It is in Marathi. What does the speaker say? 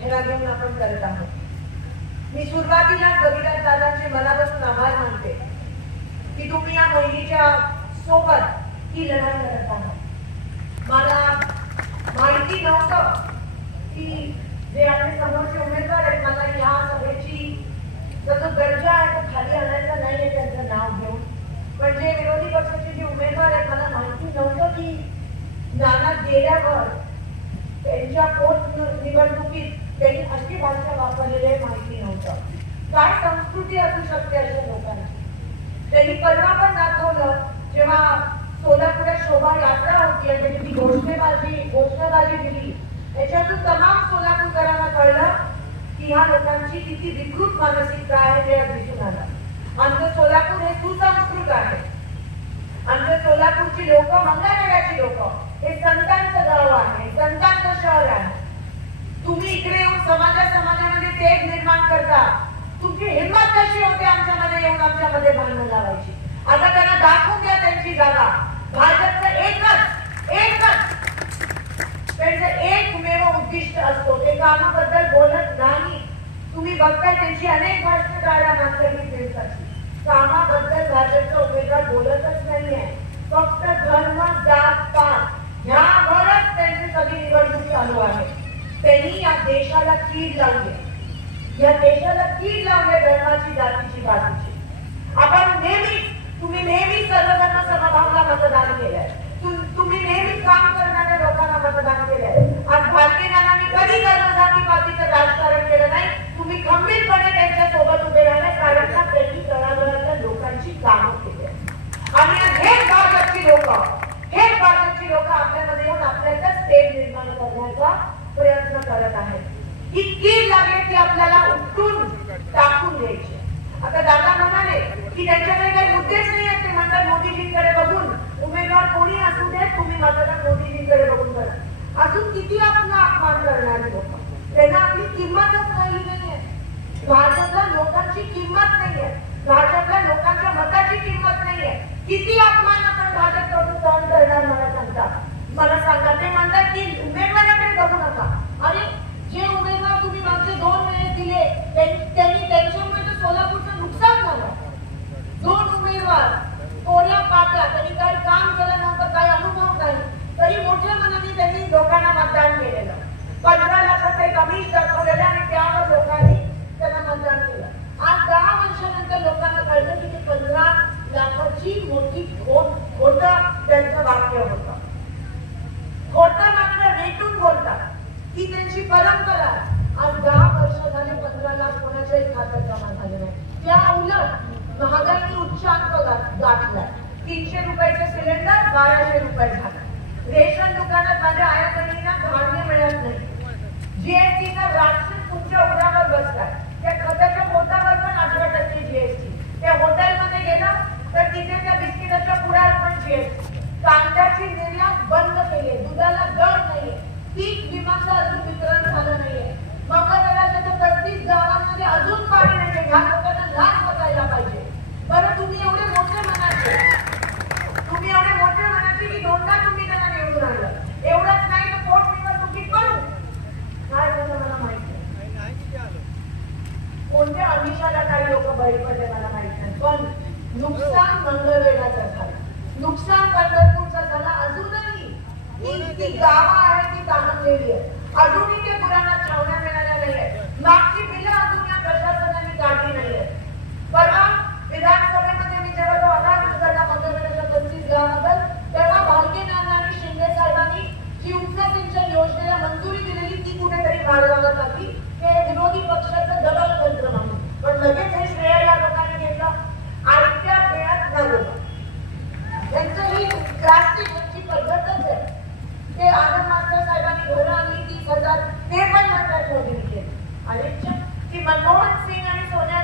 भूमिका घेऊन आपण करत आहोत. मी सुरुवातीला कविराज दादांचे मनापासून आभार मानते. की तुम्ही या बहिणीच्या सोबत ही लढाई करत आहात. मला माहिती नव्हतं की जे आपले समोरचे उमेदवार आहेत मला या सभेची जो जो दर्जा आहे तो खाली आणायचा नाही आहे त्यांचं नाव घेऊन. पण जे विरोधी पक्षाचे जे उमेदवार आहेत मला माहिती नव्हतं की नाना गेल्यावर त्यांच्या पोट निवडणुकीत त्यांनी अशी भाषा वापरलेली आहे माहिती नव्हतं. काय संस्कृती असू शकते अशा लोकांची? त्यांनी परवा पण दाखवलं जेव्हा सोलापुरात शोभा यात्रा होती आणि त्यांनी ती घोषणेबाजी घोषणाबाजी दिली त्याच्यातून तमाम सोलापूरकरांना कळलं की ह्या लोकांची किती विकृत मानसिकता आहे ते आज दिसून आलं. आमचं सोलापूर हे सुसंस्कृत आहे. आमच्या सोलापूरची लोक मंगळवेढ्याची लोक हे संतांचं गाव आहे संतांचं शहर आहे तुम्ही इकडे येऊन समाजा समाजामध्ये तेढ निर्माण करता तुमची हिंमत कशी होते आमच्यामध्ये येऊन आमच्यामध्ये भांडण लावायची? आता त्यांना दाखवून द्या त्यांची जागा. भाजपचं एकच एकच. त्यांचं एकमेव उद्दिष्ट असतो. ते कामाबद्दल बोलत नाही. तुम्ही बघताय त्यांची अनेक भाषण काढा मागच्या वीस कामाबद्दल भाजपचा उमेदवार बोलतच नाहीये. फक्त धर्म जात पात ह्यावरच त्यांची सगळी निवडणूक चालू आहे त्यांनी या देशाला कीड लावली या देशाला कीड लावली धर्माची जातीची बाजूची आपण नेहमी तुम्ही नेहमी सर्वधर्म समभावना मतदान केलंय तुम्ही नेहमी काम करणाऱ्या लोकांना मतदान केलंय आज भारतीय जनांनी कधी धर्म जाती पातीचं राजकारण केलं नाही? तुम्ही खंबीरपणे त्यांच्यासोबत उभे राहिले कारण का त्यांनी तळागाळातल्या लोकांची कामं केली आणि आज हेच भाजपची लोक हेच भाजपची लोक आपल्यामध्ये येऊन आपल्याला स्टेट निर्माण करण्याचा प्रयत्न करत आहेत. ही कीड की आपल्याला उठून टाकून द्यायची आता दादा म्हणाले की त्यांच्याकडे काही मुद्देच नाही आहेत. ते म्हणतात मोदीजींकडे बघून उमेदवार कोणी असू दे तुम्ही मतदान मोदीजींकडे बघून करा. अजून किती आपला अपमान करणारे लोक? त्यांना आपली किंमतच राहिली नाहीये भाजपला लोकांची किंमत नाहीये भाजपला लोकांच्या मताची किंमत नाहीये किती अपमान आपण भाजपकडून सहन करणार मला सांगता मला सांगा ते म्हणतात की उमेदवार 아니 लाख कोणाच्याही खात्यात जमा झाले त्या उलट महागाईने उच्चांक गाठलाय. तीनशे रुपयाचे सिलेंडर बाराशे रुपये झाला रेशन दुकानात माझ्या आया बहिणींना धान्य मिळत नाही. जीएसटी जीएसटीचा राक्षस तुमच्या उघड्यावर बसलाय. त्या खताच्या पोतावर पण अठरा टक्के जीएसटी त्या हॉटेलमध्ये गेलं तर तिथे त्या बिस्किटाच्या पुढ्यावर पण जीएसटी कांद्याची निर्यात बंद केली दुधाला गळ नाहीये. पीक विमाचं अजून वितरण झालं नाहीये मंगळवेढ्याच्या त्या पस्तीस गावांमध्ये अजून पाणी नाहीये ह्या लोकांना लाच बघायला पाहिजे बरं तुम्ही एवढे मोठे मनाचे तुम्ही एवढे मोठे मनाचे की दोनदा तुम्ही त्यांना निवडून आणलं एवढंच नाही तर पोट निवडणुकीत करू काय झालं मला माहिती नाही कोणत्या अमिषाला काही लोक बळी पडले मला माहीत नाही. पण नुकसान मंगळवेढाचं झालं. नुकसान पंढरपूरचं झालं अजूनही. ती गावं आहे ती ताणलेली आहे. अजूनही ते गुरांना छावण्या क्रांती म्हणजे पद्धतच आहे ते आनंद मास्तर साहेबांनी घरं आणली ती करतात ते पण मंदिरात ठेवली आणि मनमोहन सिंग आणि सोनिया